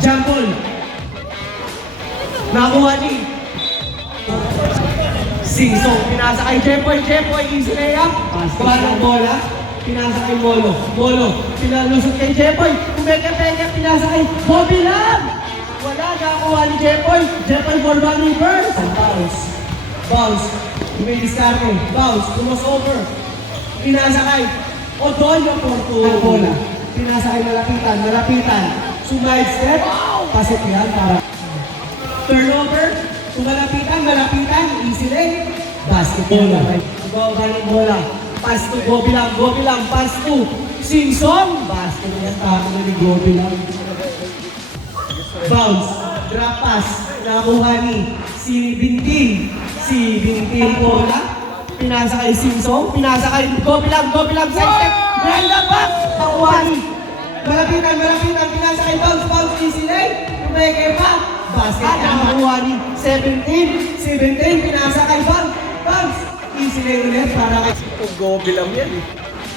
Jump ball. Nakuha ni Singso. Pinasa kay Jepoy. Jepoy, easy layup. Kuha ng bola. Pinasa kay Molo. Molo. Pinalusot kay Jepoy. Kumeke-peke. Pinasa kay Bobby lang. Wala. Nakakuha ni Jepoy. Jepoy for one reverse. Bounce. Bounce. May diskarte. Bounce. Kumos over. Pinasa kay Odoyo for two. Ang bola. Pinasa kay Malapitan. Malapitan. Sumide step. Pasok yan para turnover. Kung malapitan, easy lane. Basketball. Bola ng bola. Pass to Gobi lang, pass to Simpson. Basketball yan, tako na ni Gobi lang. Bounce, drop pass, nakuha ni si Binting bola. Pinasa kay Simpson, pinasa kay Gobi lang, side step. Grand up back, nakuha ni Malapitan, pinasa kay bounce, easy lane. Kumeke pa. Basket na nakuha ni 17, pinasa kay Banks. Easy lane ulit para kay Gobi lang yan eh.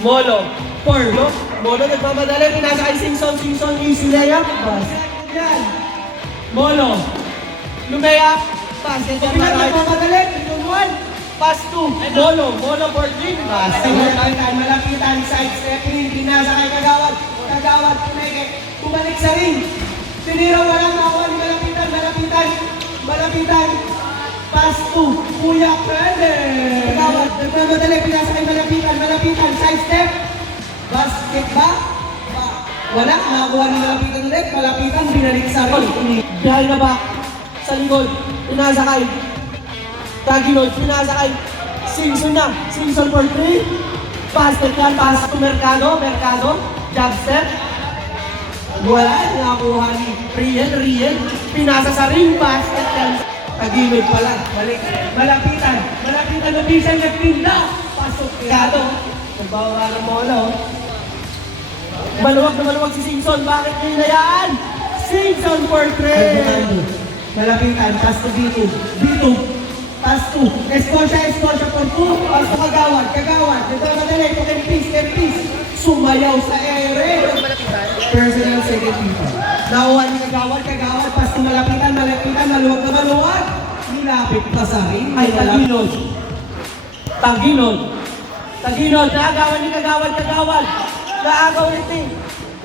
Molo, Porno. Molo nagmamadali, pinasa kay Simpson, easy layup. Basket yan. Molo, lumayap. Basket yan para kay nagmamadali, 1, pass to Molo, 14. Basket. Malapitan, side stepping, pinasa kay Kagawad, kumeke, bumalik sa ring. Tinira wala nakuha ni Malapitan. Pass to Kuya Pwede. Nagmamadali, pinasa kay Malapitan, side step. Basket ba? Wala, nakakuha ni Malapitan, binalik sa ring. Dahil na ba? Sa likod, pinasa kay Taginod, pinasa kay Simpson for 3. Basket yan, pass to Mercado, jab step. Wala, nakakuha ni Riel. Pinasa sa ring, basket yan. Taginod pala, balik. Malapitan, official nagpinda. Pasok Mercado. Nagbawa ng bola, oh. Maluwag si Simpson. Bakit hinayaan? Simpson for 3. Malapitan, pass to B2. Pass to Escocia for 2. Pass to Kagawad. Nagmamadali, piece. Sumayaw sa ere. Personal second people. Nakuha ni Kagawad, pass to Malapitan, maluwag. Nilapit pa sa ring. Ay, Taginod, naagawan ni Kagawad. Naagaw ulit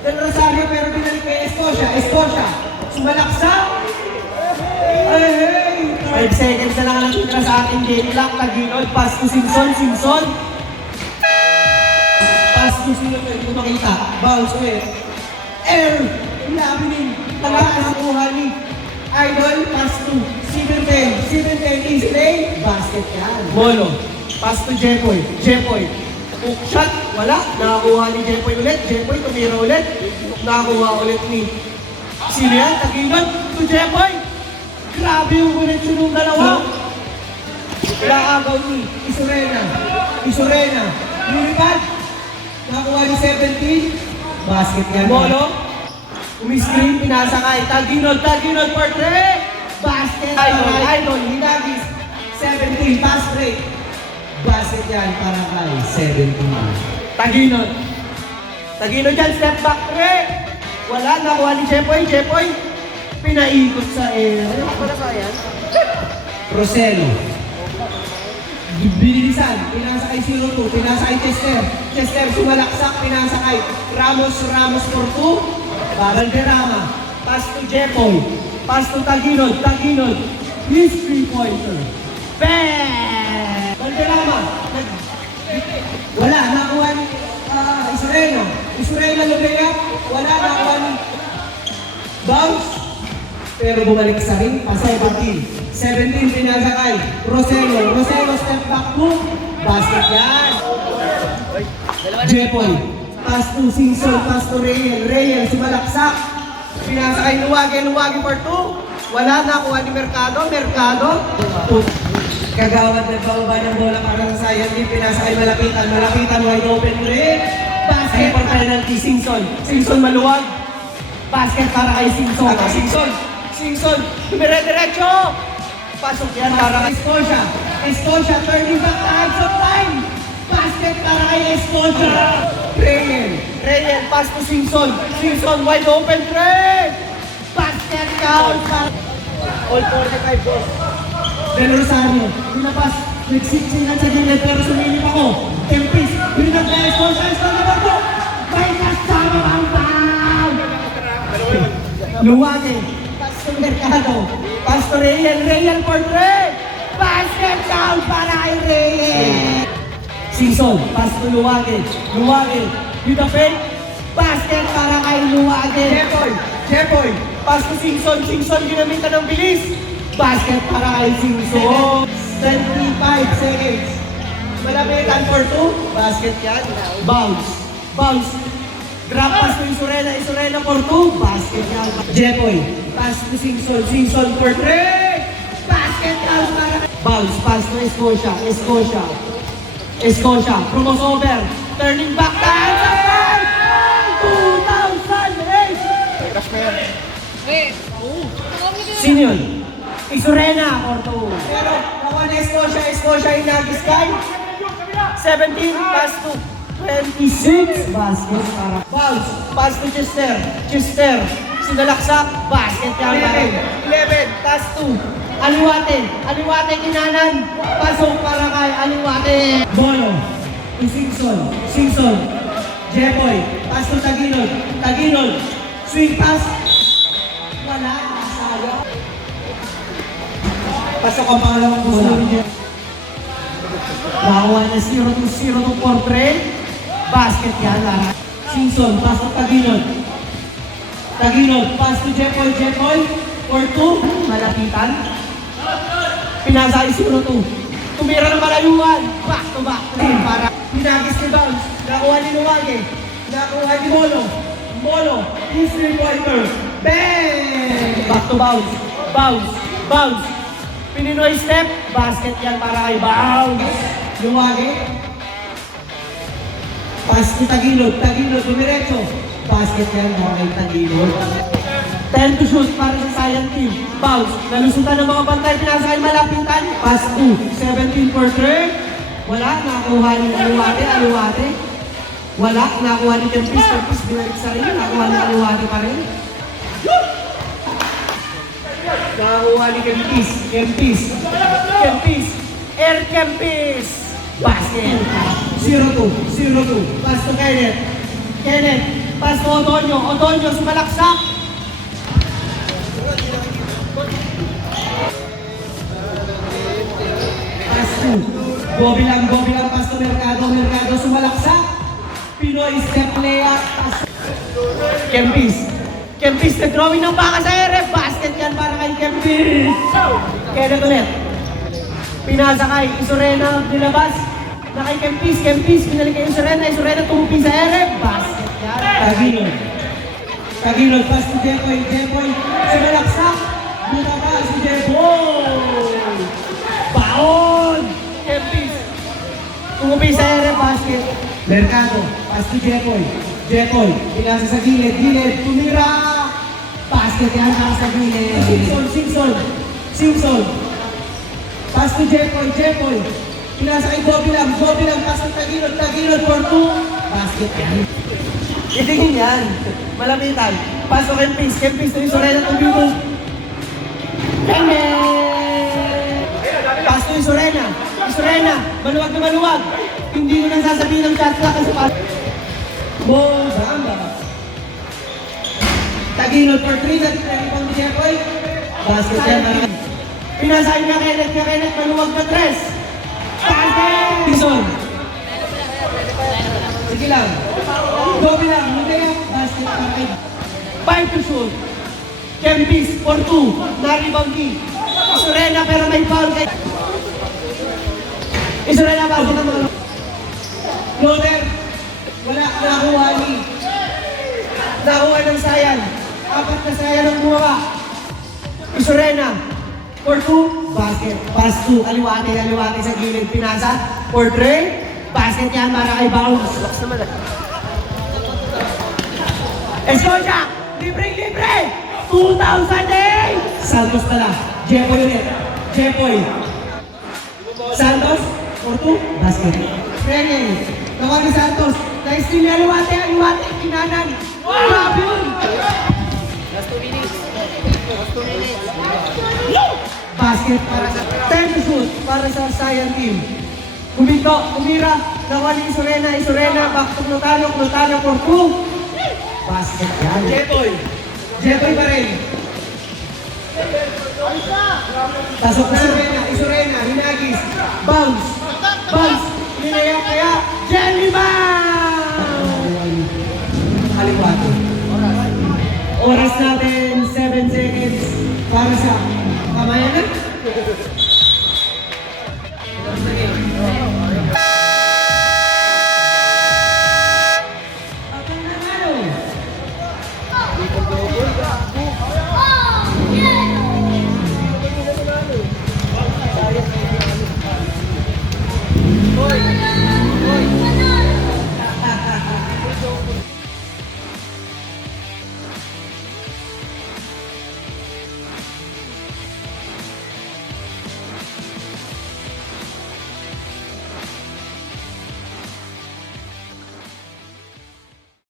Del Rosario, pero binalik kay Escocia. Sumalaksa. Ay, 5 seconds na lang ang tira sa ating game clock. Taginod, pass to Simpson. Pass to Simpson, kung makita. Bounce ulit. Air! Ilabining. Talaga nakuha ni Idol. Pass to 7-10. Easy lane. Basket yan. Molo. Pass to Jepoy. Hook shot. Wala. Nakakuha ni Jepoy ulit. Tumira ulit. Nakakuha ulit ni sino yan? Taginod to Jepoy. Grabe yung ulit yung dalawa. Naagaw ni Isurena. Lilipad. Nakakuha ni 17. Basket yan. Molo. Umiscreen, pinasa kay Taginod for 3. Basket. Idol. Hinagis. 17. Pass break. Basket yan para kay 17. Taginod yan. Step back 3. Wala. Nakuha ni Jepoy. Pinaikot sa air. Wala sa yan. Roselo. Binilisan, pinasa kay 02, pinasa kay Chester sumalaksak, pinasa kay Ramos for 2, Valderrama, pass to Jepoy, pass to Taginod, his 3-pointer, bang! Valderrama, wala, nakuha ni Isurena lumaya, wala, nakuha ni Bounce, pero bumalik sa ring, pasay batil. 17 pinasa kay Roselo, step back 2, basket yan. Jepoy, pass to Simpson, pass to Riel, sumalaksak. Pinasa kay Luwagi for 2, wala, nakuha ni Mercado. Kagawad nagbababa ng bola para sa sayang din, pinasa kay Malapitan, wide open rin. Basket for penalty, Simpson maluwag. Basket para kay Simpson, dumire-diretso. Pasok yan para kay Escocia, turning back hands of time. Basket para kay Escocia. Reyel, pass to Simpson, wide open 3. Basket count para all 45 balls. Del Rosario, pinabas, nagsiksinan sa gilid pero sumilip ako. Kempis, pinag-beres ko sa naman po. May kasama ang foul! Luwage, Pastor Mercado, Pastor Real for 3. Basket count para kay Reyes. Singson, Pastor Luwage, with a fake. Basket para kay Luwage. Jepoy, Pastor Singson, ginamitan ng bilis. Basket para kay Singson. 25 seconds. Malapitan for 2. Basket yan. Bounce. Grab pass to Isurena for 2. Basket yan. Jepoy, pass to Singson for 3. Basket yan para kay... Bounce, pass to Escocia. Promos over. Turning back. That's a fight! 2008! Sino yun? Isurena for 2. Pero nakuha na Escocia yung nag-sky. 17 pass to 26. Basket para. Bounce. Pass to Chester. Sinalaksak. Basket yan para. 11 pass to Aliwate kinanan. Pasok para kay Aliwate. Bolo. To Singson. Jepoy. Pass to Taginod. Swing pass. Wala. Sayang. Pasok ang pangalawang gusto niya. Nakuha na 0-2 for 3. Basket yan, Lara. Singson, pass to Taginod, pass to Jepoy for 2. Malapitan. Pinasa ay 0-2. Tumira ng malayuan. Back to back. Para pinagis ni Bounce. Nakuha ni Luwage. Nakuha ni Bolo. His 3-pointer. Bang! Back to Bounce. Pininoy step. Basket yan para kay Bounce. Luwage. Pass ni Taginod, tumiretso. Basket yan para kay Taginod. 10 to shoot para sa Sayang team. Bounce. Nalusutan ng mga bantay. Pinasa kay Malapitan. Pass 2. 17 for 3. Wala. Nakuha ni Aliwate. Wala. Nakuha ni Kempis. Binalik sa rin. Nakuha ni Aliwate pa rin. Nakuha ni Kempis. Air Kempis. Basket. 0-2. Pass to Kenneth. Pass to Otonyo. Sumalaksak. Pass to. Gobi lang. Pass to Mercado. Sumalaksak. Pinoy step player. Pass. Kempis na drawing ng baka sa ere. Basket yan para kay Kempis. Kenneth ulit. Pinasa kay Isurena. Nilabas. Na kay Kempis. Pinalik kay Isurena tumupi sa ere. Basket yan. Taginod. Pass to Jepoy. Sumalaksak. Bumaba si Jepoy. Baon. Kempis. Tumupi sa ere. Basket. Mercado. Pass to Jepoy. Pinasa sa gilid. Tumira. Basket yan para sa gilid. Singson. Pass to Jepoy. Pinasa kay Gobi lang. Pass to Taginod for 2. Basket yan. Itingin yan. Malapitan. Pass to Kempis to Isurena Tubibo. Pass to Isurena. Maluwag na maluwag. Hindi mo nang sasabihin ng shot clock kasi pass. Bamba. Taginod for 3. Natin pang Jepoy. Basket yan. Pinasahin ka Kenneth. Maluwag na 3. Basket! Singson. Sige lang. Gobi lang. Basket para kay 5 to shoot. Kempis for 2. Na-rebound ni Isurena pero may foul kay Isurena. Basket ng mga loader. Wala. Nakuha ng Sayang. 4 na Sayang ang bumawa. Isurena for 2. Basket. Pass 2. Aliwate sa gilid. Pinasa for 3. Basket yan para kay Bounce. Box naman Escocia! Libre! 2008! Santos pala. Jepoy ulit. Santos for 2. Basket. Rene. Nakuha ni Santos. Na-steal ni Aliwate. Kinanan. Grabe yun! Last 2 minutes. Basket para sa tennis shoot para sa Cyan team. Kumito, kumira, nakuha ni Isurena, back to Plutano for 2. Basket yan. Jeboy pa rin. Tasok na Isurena, hinagis, bounce, linaya kaya, Jelly Bang! Kaliwato. Oras natin, 7 seconds para sa kamayan na.